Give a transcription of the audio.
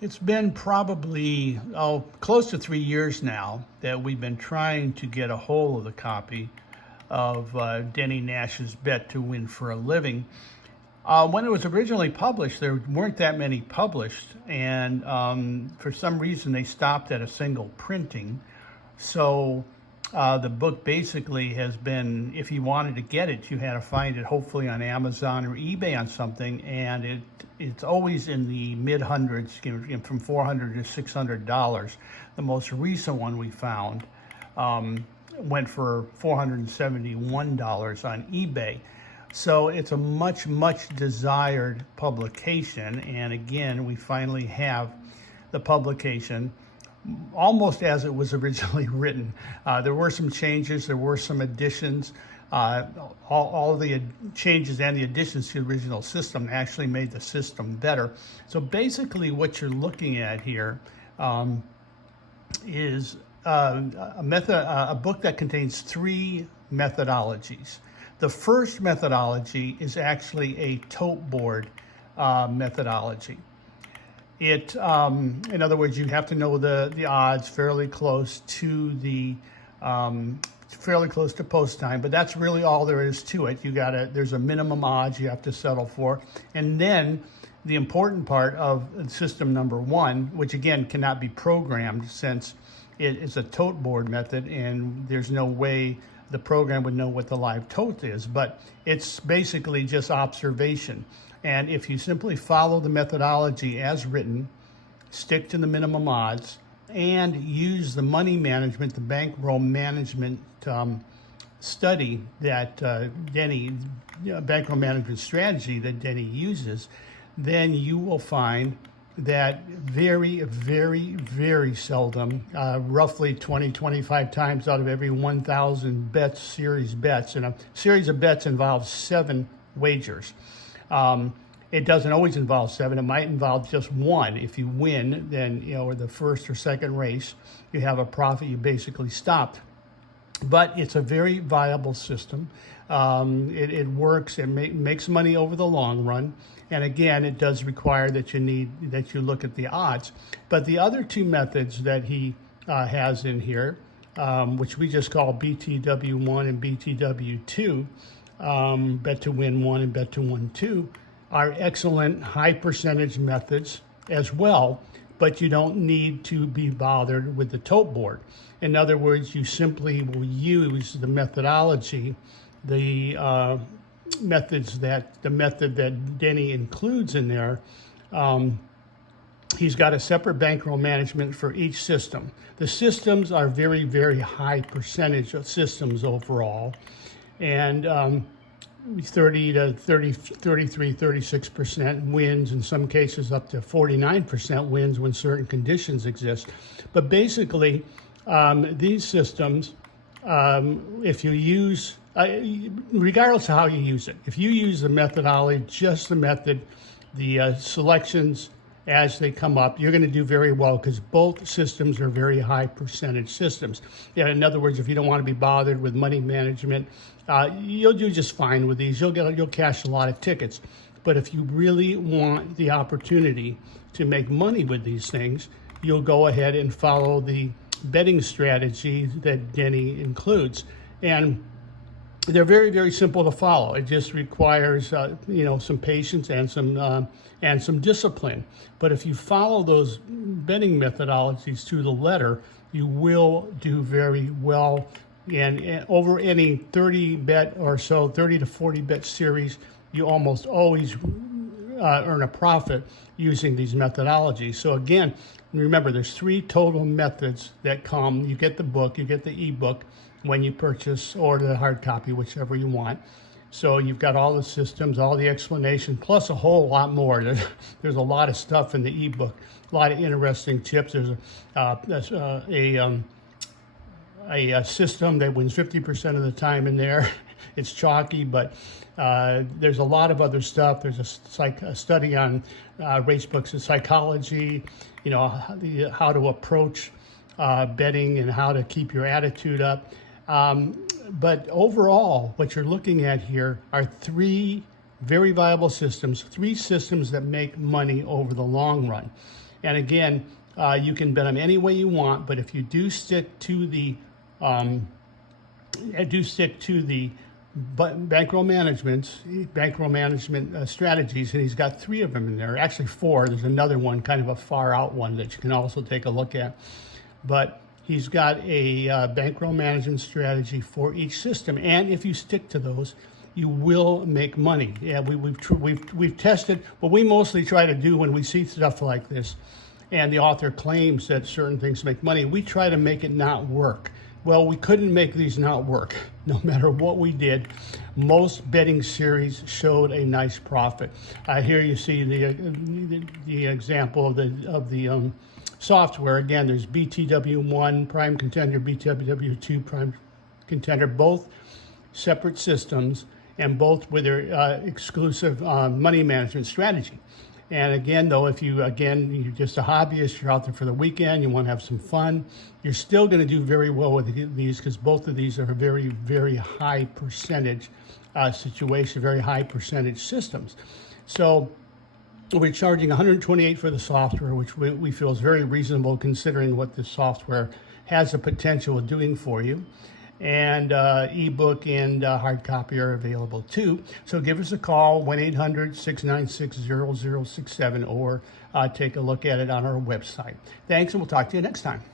It's been probably, close to 3 years now that we've been trying to get a hold of the copy of Denny Nash's Bet to Win for a Living. When it was originally published, there weren't that many published, and for some reason they stopped at a single printing. So the book basically has been, if you wanted to get it, you had to find it hopefully on Amazon or eBay on something, and it's always in the mid hundreds, from $400 to $600. The most recent one we found went for $471 on eBay. So it's a much desired publication, and again, we finally have the publication almost as it was originally written. There were some changes, there were some additions. All of the changes and the additions to the original system actually made the system better. So basically what you're looking at here is a book that contains three methodologies. The first methodology is actually a tote board methodology. In other words, you have to know the odds fairly close to post time, but that's really all there is to it. There's a minimum odds you have to settle for, and then the important part of system number one, which again cannot be programmed since it is a tote board method, and there's no way the program would know what the live tote is, but it's basically just observation. And if you simply follow the methodology as written, stick to the minimum odds, and use the money management, the bankroll management study that bankroll management strategy that Denny uses, then you will find that very seldom, roughly 25 times out of every 1,000 series bets, and a series of bets involves 7 wagers. It doesn't always involve 7. It might involve just 1. If you win, then, or the first or second race, you have a profit, you basically stopped. But it's a very viable system. It works, it makes money over the long run. And again, it does require that you look at the odds. But the other two methods that he has in here, which we just call BTW1 and BTW2, Bet to Win 1 and Bet to Win 2, are excellent high percentage methods as well, but you don't need to be bothered with the tote board. In other words, you simply will use the methodology, the method that Denny includes in there. He's got a separate bankroll management for each system. The systems are very high percentage of systems overall, and 30 to 33, 36% wins, in some cases up to 49% wins when certain conditions exist. But basically, these systems, if you use, regardless of how you use it, if you use the methodology, just the method, the selections as they come up, you're going to do very well because both systems are very high percentage systems. Yeah, in other words, if you don't want to be bothered with money management, you'll do just fine with these. You'll cash a lot of tickets. But if you really want the opportunity to make money with these things, you'll go ahead and follow the betting strategy that Denny includes. And they're very simple to follow. It just requires some patience and some discipline. But if you follow those betting methodologies to the letter, you will do very well. And over any 30 bet or so, 30 to 40 bet series, you almost always earn a profit using these methodologies. So again, remember, there's 3 total methods that come. You get the book, you get the ebook when you purchase, or the hard copy, whichever you want. So you've got all the systems, all the explanation, plus a whole lot more. There's a lot of stuff in the ebook, a lot of interesting tips. There's a system that wins 50% of the time in there. It's chalky, but there's a lot of other stuff. There's a study on race books and psychology, how to approach betting and how to keep your attitude up. But overall, what you're looking at here are 3 very viable systems, 3 systems that make money over the long run. And again, you can bet them any way you want, but if you do stick to the bankroll management strategies, and he's got 3 of them in there, actually 4. There's another one, kind of a far out one that you can also take a look at. But he's got a bankroll management strategy for each system, and if you stick to those, you will make money. Yeah, we've tested what we mostly try to do when we see stuff like this, and the author claims that certain things make money. We try to make it not work. Well, we couldn't make these not work. No matter what we did, most betting series showed a nice profit. Here you see the example of the software. Again, there's BTW1 Prime Contender, BTW2 Prime Contender, both separate systems and both with their exclusive money management strategy. And again, though, if you're just a hobbyist, you're out there for the weekend, you want to have some fun, you're still going to do very well with these, because both of these are very, very high percentage situation, very high percentage systems. So we're charging $128 for the software, which we feel is very reasonable considering what this software has the potential of doing for you. And ebook and hard copy are available too. So give us a call, 1-800-696-0067, or take a look at it on our website. Thanks, and we'll talk to you next time.